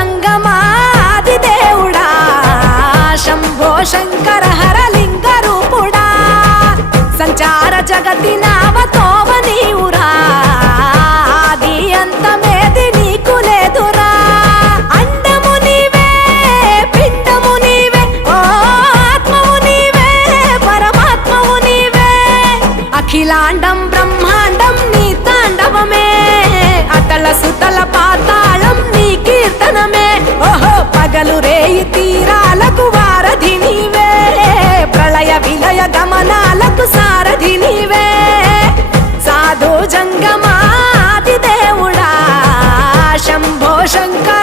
జంగమాది దేవుడా శంభో శంకర హరలింగ రూపుడా సంచార జగతి నావతోవ నీవురా ఆది అంతమేది నీకు లేదురా అండము నీవే పిండము నీవే ఓ ఆత్మవు నీవే పరమాత్మవు నీవే అఖిలాండం బ్రహ్మాండం నీ తాండవమే అతల సుతల పాతాళం నీ కీర్తనమే ఓహో పగలు రేయి తీరాలకు వారధి నీవే ప్రళయ విలయ గమనాలకు సారథి నీవే సాధు జంగమాది దేవుడా శంభో శంకర